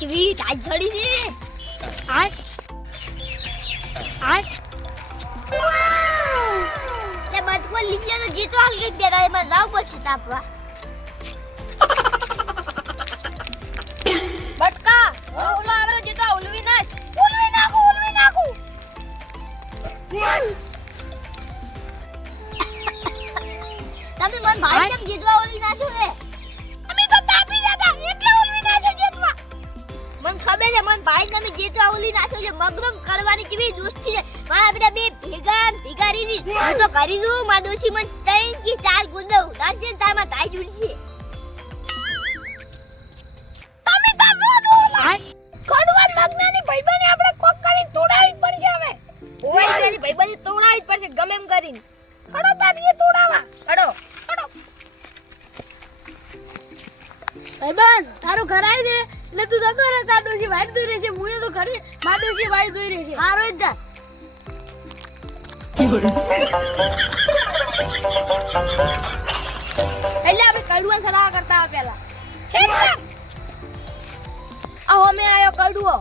ચવી tight છોડી છે આય આય લે બટકો લીજો તો જીતો હાલ કે બેરા એમાં જાવ પછી તાપવા બટકા ઓલો આવરો જીતો ઉલવી નાખ તમે મન ભાઈ કેમ જીતવા ઓલી નાખો રે અમે તો તાપી જતા એટલે ઉલવી નાખો જીતવા મન ખબર છે મન ભાઈ તમે જીતવા ઓલી નાખો છે મગરમ કરવાની કેવી દોસ્તી છે મારા બેટા બે ભેગા રીની હું તો કરી દઉં માં દોશી મન 3 થી 4 ગુણ દઉં નાખજે તારમાં કાઈ જુડશે તમે તો નો દો કડવાન મગનાની ભાઈબાને આપણે કોક કરીને તોડાવી જ પડશે હવે ઓય તેની ભાઈબાને તોડાવી જ પડશે ગમે એમ કરીને કડો તારીએ તોડાવા કડો ભાઈબાન તારું ઘર આવી દે એટલે તું જતો રહે તાર ડોશી વાઈટ દોઈ રહી છે મુએ તો ઘરે માર ડોશી વાઈટ દોઈ રહી છે હારો જ જા એટલે આપણે કડુઆન સલાહ કરતા પેલા આવો મે આયો કડુઓ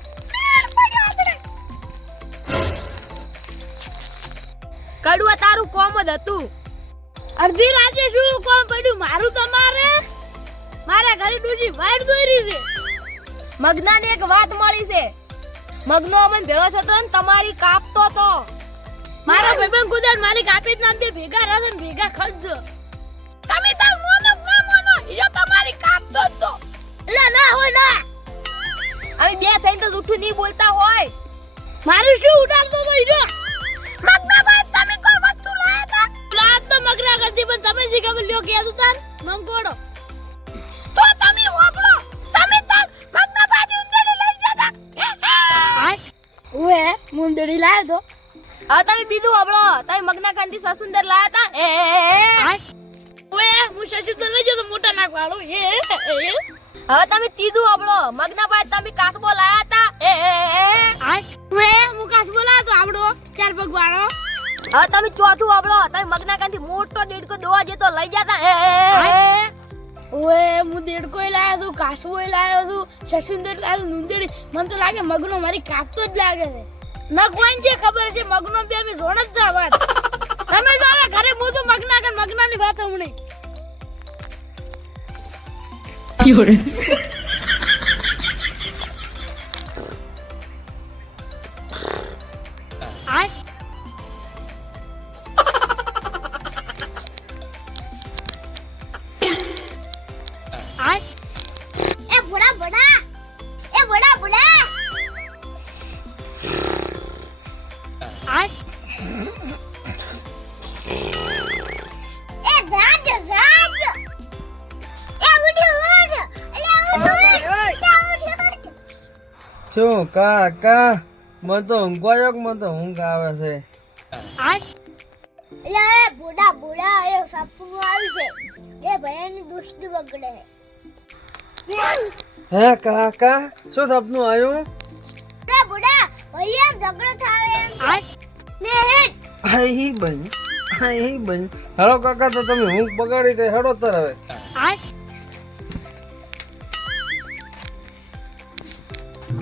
કડુઆ તારું કોમ જ હતું અડધી રાતે શું કોમ પડ્યું મારું તમારે મારા ઘરે ડોશી વાઈટ દોઈ રહી છે મગનાને એક વાત મળી છે મગનો અમન ભેળો છતો ને તમારી કાપતો તો મારા ભાઈબંધ કુદર મારી કાપી જ નામ બે ભેગા રહેશે ને ભેગા ખજજો તમે તાર મોનો ના મોનો હીરો તમારી કાપતો તો એટલે ના હોય ના અમે બે થઈને તો જૂઠું નહીં બોલતા હોય મારું શું ઉડાડતો તો હીરો મગના ભાઈ તમે કોઈ વસ્તુ લાયા હતા લાત તો મગના કરતી પણ તમે શી ખબર લ્યો કે તું તાર મંગોડો તો તમે વાપરો તમે તાર મગના ભાઈ ઉંદડી લઈ જતા હાય ઓએ મુંદડી લાયો તો હવે તમે બીજું વાપરો તમે મગના કાંતી સસુંદર લાયા હતા હાય ઓએ હું સસુંદર લઈ જતો મોટા નાક વાળો હવે તમે ત્રીજું વાપરો મગના ભાઈ તમે કાસબો લાયા હતા હાય ઓએ હું કાસબો લાયો તો આવડો 4 પગ વાળો હવે તમે ચોથું વાપરો તમે મગના કાંતી મોટો ડેડકો દોવા જેતો લઈ જતા ઓએ હું દેડકોય લાયો છું કાસબોય લાયો છું સસુંદર લાયો નુંદડી મને તો લાગે મગનો મારી કાપતો જ લાગે છે મગવાન જે ખબર છે મગનો બે અમે જોણ જ ના વાત તમે જાવે ઘરે હું તો મગનાની વાત હમણે યોરે આય શું કાકા મને તો ઊંઘવાયો કે મને તો ઊંઘ આવે છે એટલે બોડા એ સપનું આવ્યું છે એ ભયાની દોસ્તી બગડે હે કાકા શું સપનું આવ્યું બોડા ભૈયા ઝઘડો થાવે લે હેડ આઈ બન હેડો કાકા તો તમે ઊંઘ બગાડી દે હેડો તર હવે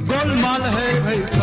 गोलमाल है भाई